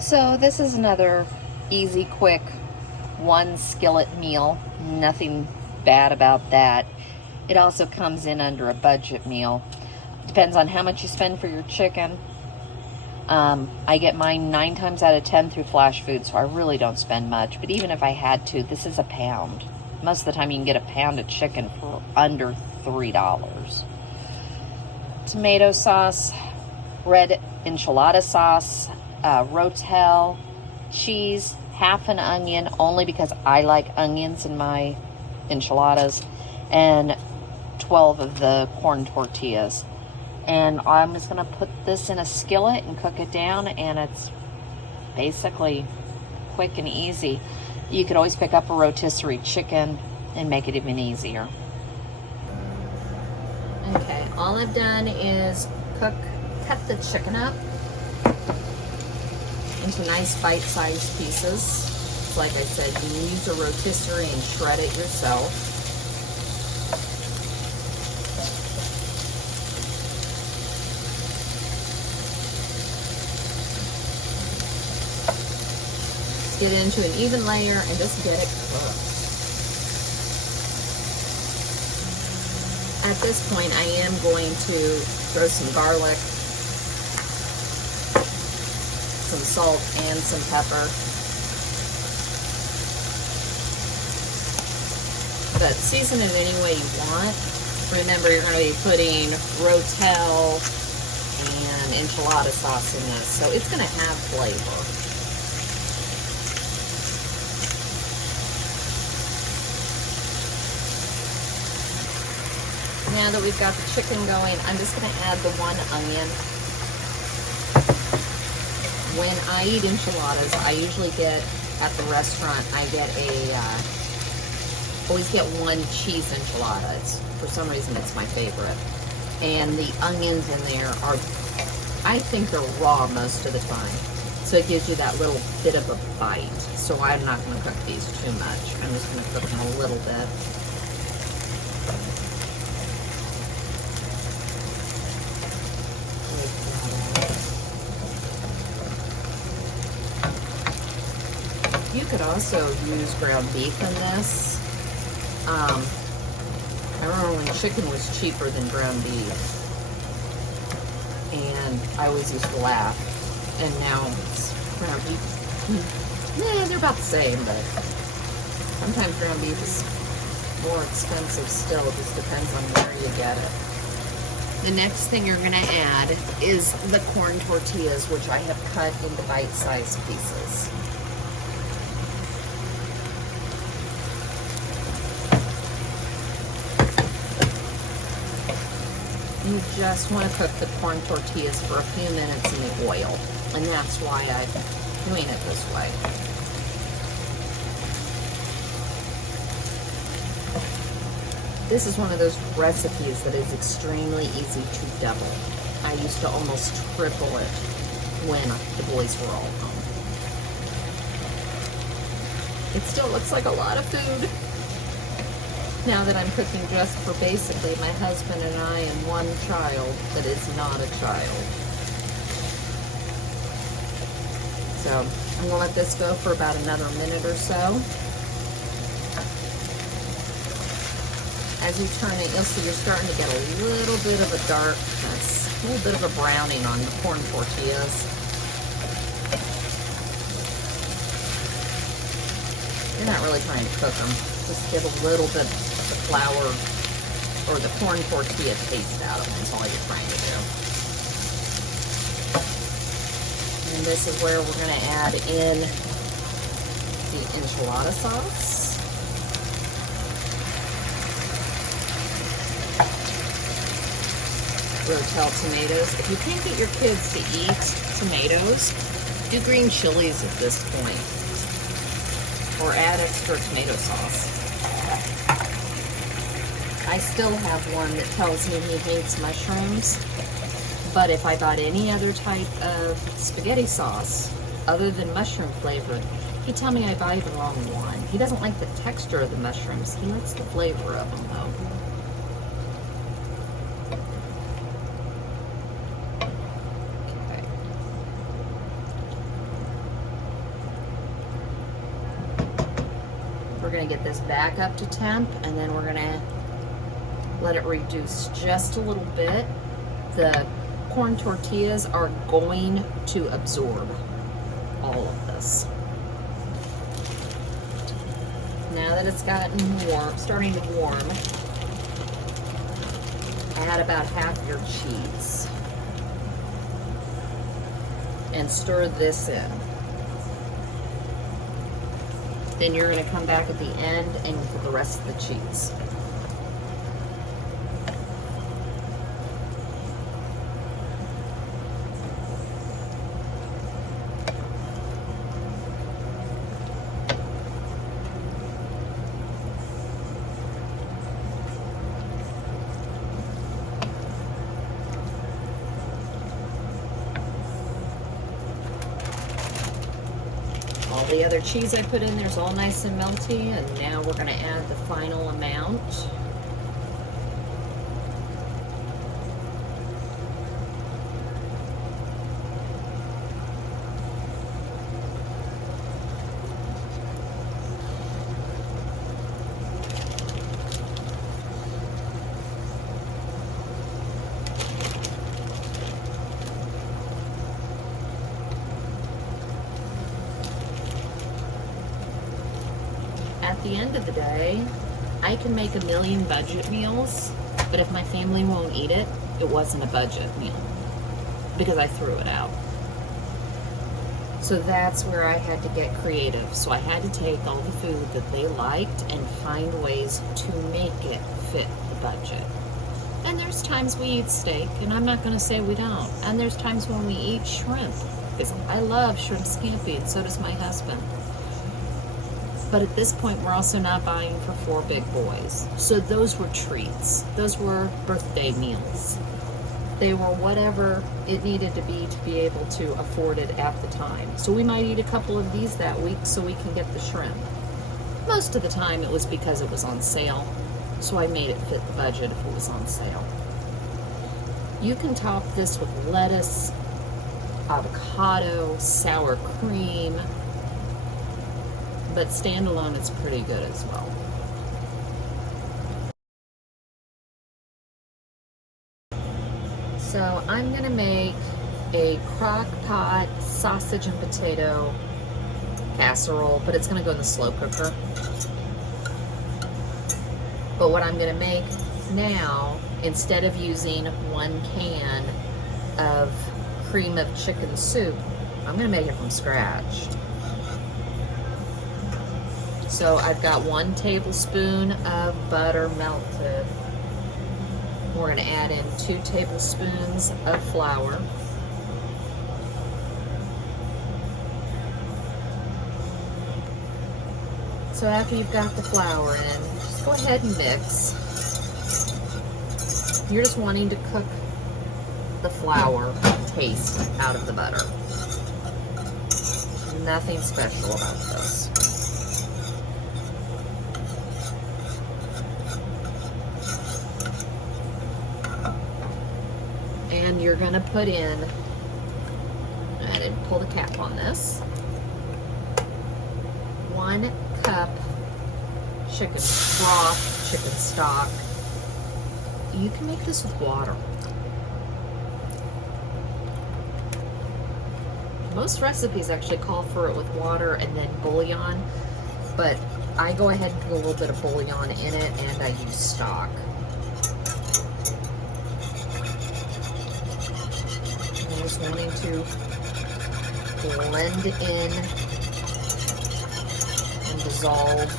So this is another easy, quick, one skillet meal. Nothing bad about that. It also comes in under a budget meal. Depends on how much you spend for your chicken. I get mine 9 times out of 10 through Flash Food, so I really don't spend much. But even if I had to, this is a pound. Most of the time you can get a pound of chicken for under $3. Tomato sauce, red enchilada sauce, rotel, cheese, half an onion, only because I like onions in my enchiladas, and 12 of the corn tortillas. And I'm just going to put this in a skillet and cook it down, and it's basically quick and easy. You could always pick up a rotisserie chicken and make it even easier. Okay, all I've done is cut the chicken up into nice bite-sized pieces. Like I said, you can use a rotisserie and shred it yourself. Get into an even layer and just get it cooked. At this point, I am going to throw some garlic, some salt, and some pepper. But season it any way you want. Remember, you're going to be putting rotel and enchilada sauce in this, so it's going to have flavor. Now that we've got the chicken going, I'm just going to add the 1 onion. When I eat enchiladas, I usually get, at the restaurant, I get always get 1 cheese enchilada. For some reason, it's my favorite. And the onions in there are, I think they're raw most of the time. So it gives you that little bit of a bite. So I'm not going to cook these too much. I'm just going to cook them a little bit. You could also use ground beef in this. I remember when chicken was cheaper than ground beef, and I always used to laugh, and now it's ground beef. Yeah, they're about the same, but sometimes ground beef is more expensive still. It just depends on where you get it. The next thing you're going to add is the corn tortillas, which I have cut into bite-sized pieces. You just want to cook the corn tortillas for a few minutes in the oil, and that's why I'm doing it this way. This is one of those recipes that is extremely easy to double. I used to almost triple it when the boys were all home. It still looks like a lot of food. Now that I'm cooking just for basically my husband and I and 1 child that is not a child. So I'm going to let this go for about another minute or so. As you turn it, you'll see you're starting to get a little bit of a darkness, a little bit of a browning on the corn tortillas. You're not really trying to cook them. Just get a little bit of the flour or the corn tortilla taste out of them. That's all you're trying to do. And this is where we're going to add in the enchilada sauce. Rotel tomatoes. If you can't get your kids to eat tomatoes, do green chilies at this point. Or add extra tomato sauce. I still have one that tells me he hates mushrooms, but if I bought any other type of spaghetti sauce other than mushroom flavored, he'd tell me I buy the wrong one. He doesn't like the texture of the mushrooms. He likes the flavor of them though. We're gonna get this back up to temp, and then we're gonna let it reduce just a little bit. The corn tortillas are going to absorb all of this. Now that it's gotten warm, starting to warm, add about half your cheese and stir this in. Then you're going to come back at the end and put the rest of the cheese. All the other cheese I put in there is all nice and melty, and now we're going to add the final amount. At the end of the day, I can make a million budget meals, but if my family won't eat it, it wasn't a budget meal because I threw it out. So that's where I had to get creative. So I had to take all the food that they liked and find ways to make it fit the budget. And there's times we eat steak, and I'm not going to say we don't. And there's times when we eat shrimp, because I love shrimp scampi, and so does my husband. But at this point, we're also not buying for 4 big boys. So those were treats. Those were birthday meals. They were whatever it needed to be able to afford it at the time. So we might eat a couple of these that week so we can get the shrimp. Most of the time it was because it was on sale. So I made it fit the budget if it was on sale. You can top this with lettuce, avocado, sour cream, but standalone it's pretty good as well. So I'm gonna make a crock pot sausage and potato casserole, but it's gonna go in the slow cooker. But what I'm gonna make now, instead of using 1 can of cream of chicken soup, I'm gonna make it from scratch. So I've got 1 tablespoon of butter melted. We're going to add in 2 tablespoons of flour. So after you've got the flour in, just go ahead and mix. You're just wanting to cook the flour taste out of the butter. Nothing special about this. And you're going to put in, I didn't pull the cap on this, 1 cup chicken broth, chicken stock. You can make this with water. Most recipes actually call for it with water and then bouillon, but I go ahead and put a little bit of bouillon in it, and I use stock. Just wanting to blend in and dissolve.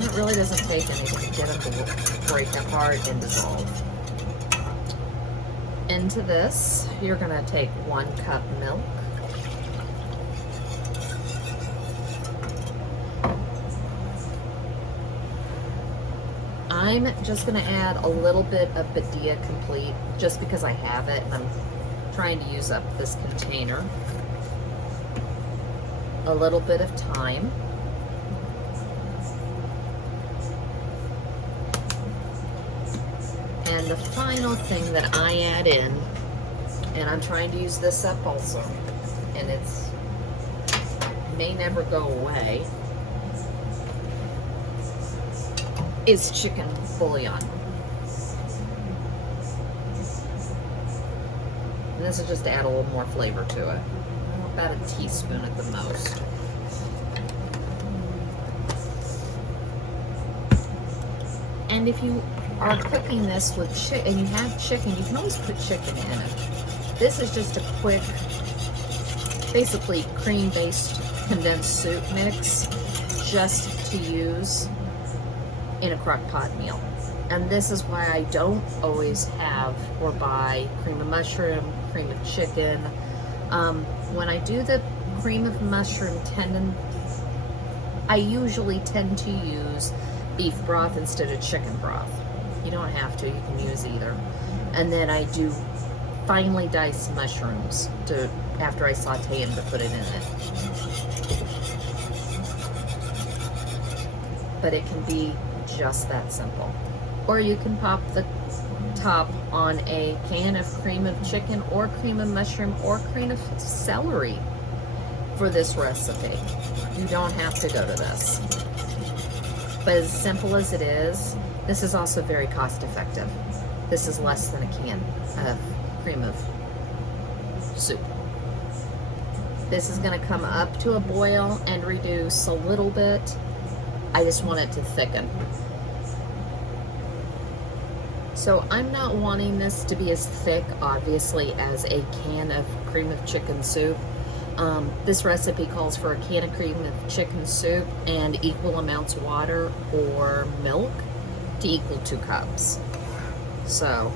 It really doesn't take anything to get them to break apart and dissolve. Into this, you're going to take 1 cup milk. I'm just going to add a little bit of Badia Complete just because I have it and I'm trying to use up this container. A little bit of thyme. And the final thing that I add in, and I'm trying to use this up also, and it's may never go away is chicken bouillon. And this is just to add a little more flavor to it. About a teaspoon at the most. And if you are cooking this with chicken, and you have chicken, you can always put chicken in it. This is just a quick, basically cream-based condensed soup mix, just to use in a crock pot meal. And this is why I don't always have or buy cream of mushroom, cream of chicken. When I do the cream of mushroom tendon, I usually tend to use beef broth instead of chicken broth. You don't have to, you can use either. And then I do finely diced mushrooms after I saute them to put it in it. But it can be just that simple. Or you can pop the top on a can of cream of chicken or cream of mushroom or cream of celery for this recipe. You don't have to go to this. But as simple as it is, this is also very cost effective. This is less than a can of cream of soup. This is going to come up to a boil and reduce a little bit. I just want it to thicken. So I'm not wanting this to be as thick, obviously, as a can of cream of chicken soup. This recipe calls for a can of cream of chicken soup and equal amounts of water or milk to equal 2 cups. So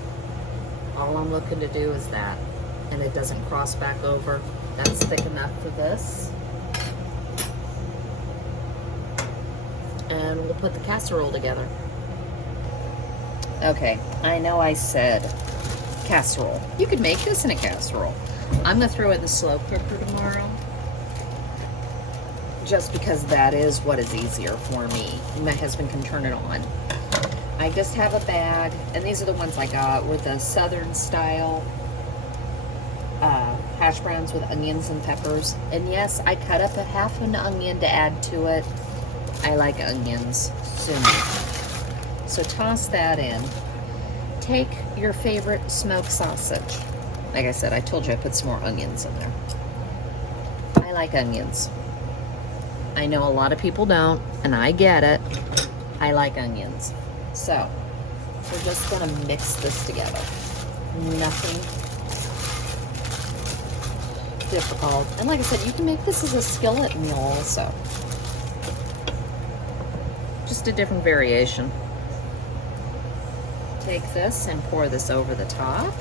all I'm looking to do is that, and it doesn't cross back over. That's thick enough for this. And we'll put the casserole together. Okay, I know I said casserole. You could make this in a casserole. I'm gonna throw it in the slow cooker tomorrow, just because that is what is easier for me. My husband can turn it on. I just have a bag, and these are the ones I got with the southern style hash browns with onions and peppers. And yes, I cut up a half an onion to add to it. I like onions, so toss that in. Take your favorite smoked sausage. Like I said, I told you I put some more onions in there. I like onions. I know a lot of people don't, and I get it. I like onions. So, we're just gonna mix this together. Nothing difficult. And like I said, you can make this as a skillet meal also. Just a different variation. Take this and pour this over the top.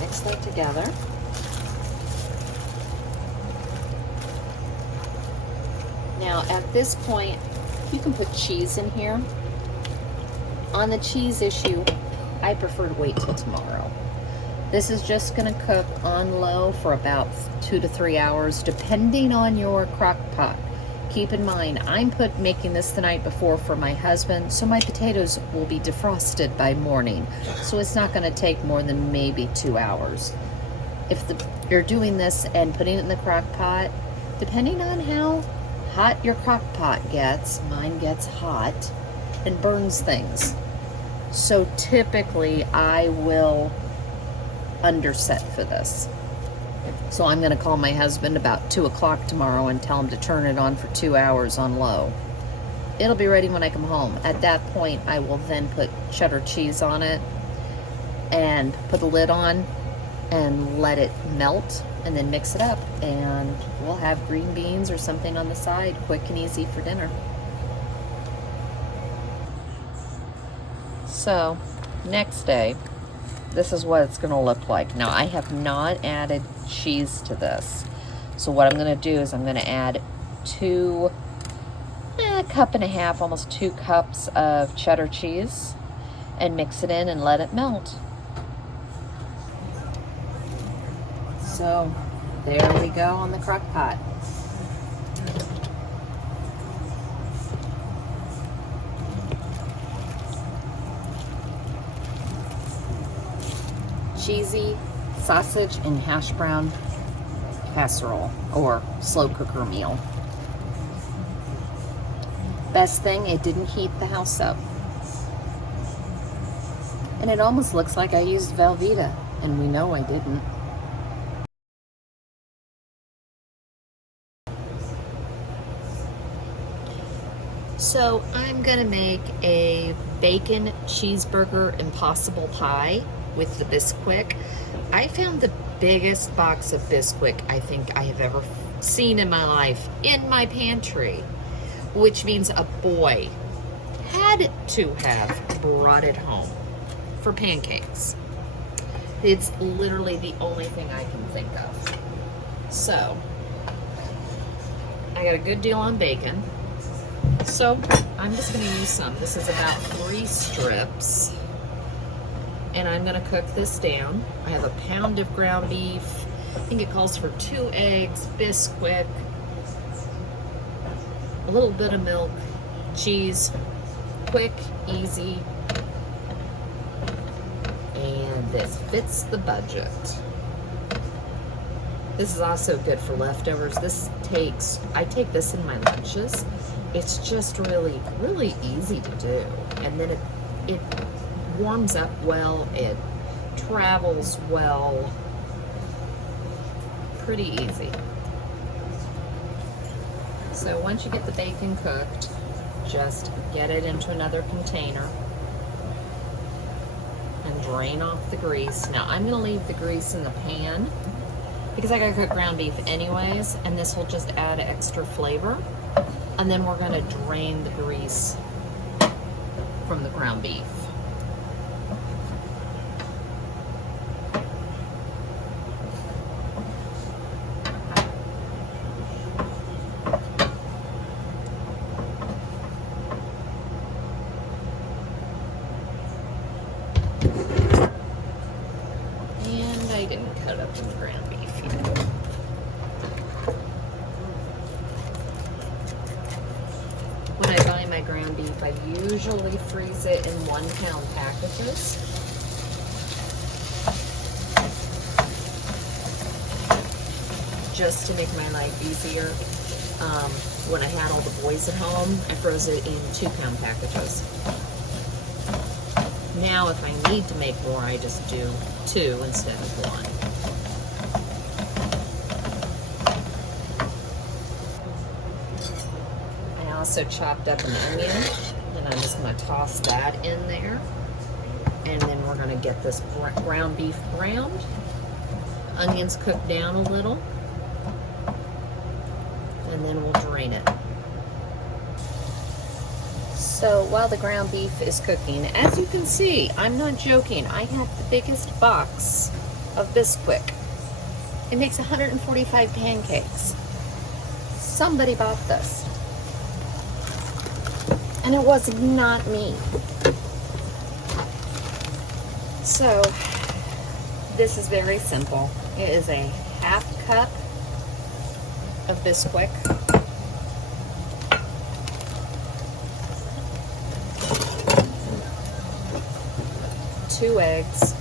Mix that together. Now at this point, you can put cheese in here. On the cheese issue, I prefer to wait till tomorrow. This is just going to cook on low for about 2 to 3 hours, depending on your crock pot. Keep in mind, I'm making this the night before for my husband, so my potatoes will be defrosted by morning. So it's not going to take more than maybe 2 hours. If you're doing this and putting it in the crock pot, depending on how hot your crock pot gets, mine gets hot and burns things. So typically I will underset for this. So I'm going to call my husband about 2 o'clock tomorrow and tell him to turn it on for 2 hours on low. It'll be ready when I come home. At that point, I will then put cheddar cheese on it and put the lid on and let it melt, and then mix it up, and we'll have green beans or something on the side, quick and easy for dinner. So next day, this is what it's going to look like. Now I have not added cheese to this, so what I'm going to do is I'm going to add a cup and a half, almost 2 cups of cheddar cheese, and mix it in and let it melt. So there we go on the crock pot. cheesy sausage and hash brown casserole or slow cooker meal. Best thing, it didn't heat the house up. And it almost looks like I used Velveeta, and we know I didn't. So I'm gonna make a bacon cheeseburger impossible pie with the Bisquick. I found the biggest box of Bisquick I think I have ever seen in my life in my pantry, which means a boy had to have brought it home for pancakes. It's literally the only thing I can think of. So I got a good deal on bacon. So I'm just going to use some. This is about 3 strips. And I'm going to cook this down. I have a pound of ground beef. I think it calls for 2 eggs, Bisquick, a little bit of milk, cheese, quick, easy. And this fits the budget. This is also good for leftovers. I take this in my lunches. It's just really, really easy to do. And then it warms up well, it travels well. Pretty easy. So once you get the bacon cooked, just get it into another container and drain off the grease. Now I'm gonna leave the grease in the pan because I gotta cook ground beef anyways, and this will just add extra flavor. And then we're gonna drain the grease from the ground beef. And I didn't cut up the ground beef yet. When I buy my ground beef, I usually freeze it in 1-pound packages. Just to make my life easier. When I had all the boys at home, I froze it in 2-pound packages. Now, if I need to make more, I just do 2 instead of 1. I also chopped up an onion, and I'm just going to toss that in there. And then we're going to get this ground beef browned. Onions cooked down a little. And then we'll drain it. So while the ground beef is cooking, as you can see, I'm not joking, I have the biggest box of Bisquick. It makes 145 pancakes. Somebody bought this. And it was not me. So this is very simple. It is a 1/2 cup of Bisquick. 2 eggs.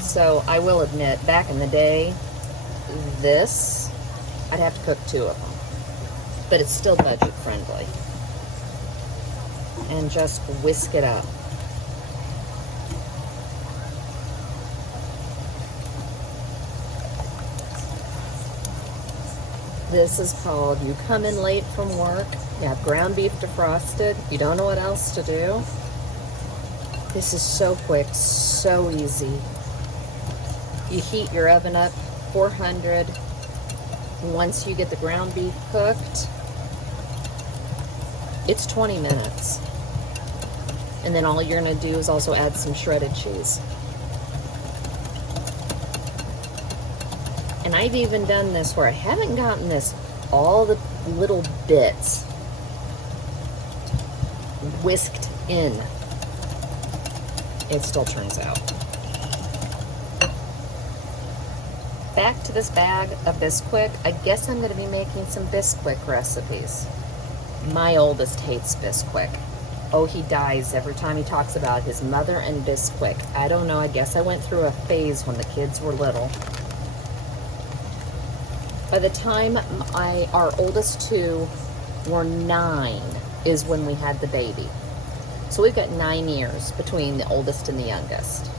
So I will admit, back in the day, this, I'd have to cook 2 of them. But it's still budget friendly. And just whisk it up. This is called, you come in late from work, you have ground beef defrosted, you don't know what else to do. This is so quick, so easy. You heat your oven up 400. Once you get the ground beef cooked, it's 20 minutes. And then all you're gonna do is also add some shredded cheese. And I've even done this where I haven't gotten this, all the little bits whisked in. It still turns out. back to this bag of Bisquick. I guess I'm going to be making some Bisquick recipes. My oldest hates Bisquick. Oh, he dies every time he talks about his mother and Bisquick. I don't know, I guess I went through a phase when the kids were little. By the time our oldest two were 9 is when we had the baby. So we've got 9 years between the oldest and the youngest.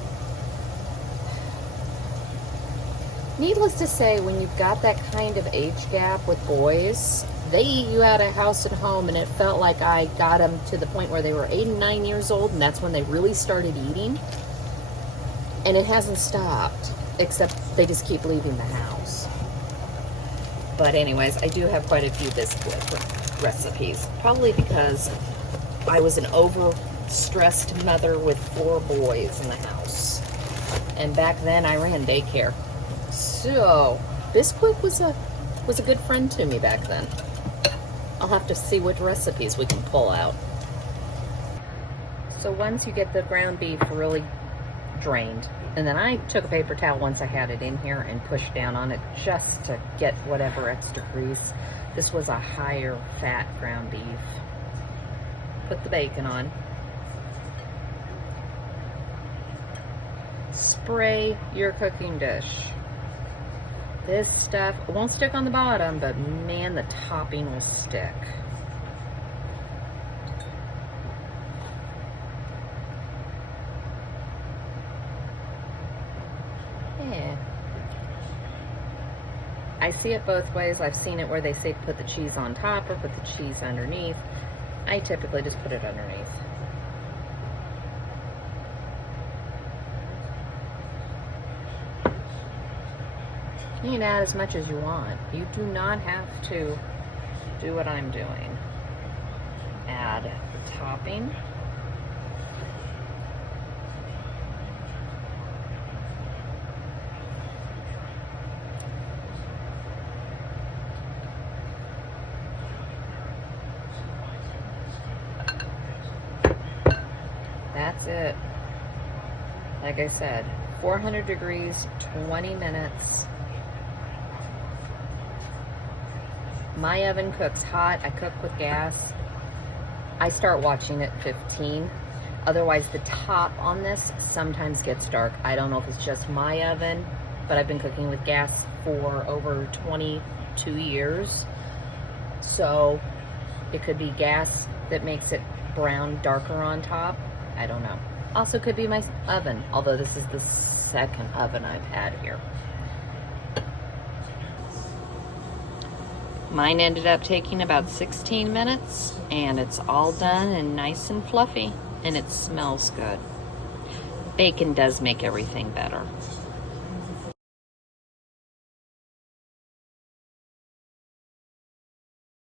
Needless to say, when you've got that kind of age gap with boys, they eat you out of house and home, and it felt like I got them to the point where they were 8 and 9 years old, and that's when they really started eating. And it hasn't stopped, except they just keep leaving the house. But anyways, I do have quite a few Bisquick recipes, probably because I was an overstressed mother with 4 boys in the house. And back then I ran daycare. So Bisquick was a good friend to me back then. I'll have to see which recipes we can pull out. So once you get the ground beef really drained, and then I took a paper towel once I had it in here and pushed down on it just to get whatever extra grease. This was a higher fat ground beef. Put the bacon on. Spray your cooking dish. This stuff won't stick on the bottom, but man, the topping will stick. Yeah. I see it both ways. I've seen it where they say put the cheese on top or put the cheese underneath. I typically just put it underneath. You can add as much as you want. You do not have to do what I'm doing. Add the topping. That's it. Like I said, 400 degrees, 20 minutes. My oven cooks hot. I cook with gas. I start watching at 15. Otherwise, the top on this sometimes gets dark. I don't know if it's just my oven, but I've been cooking with gas for over 22 years. So it could be gas that makes it brown darker on top. I don't know. Also could be my oven, although this is the second oven I've had here. Mine ended up taking about 16 minutes, and it's all done and nice and fluffy, and it smells good. Bacon does make everything better.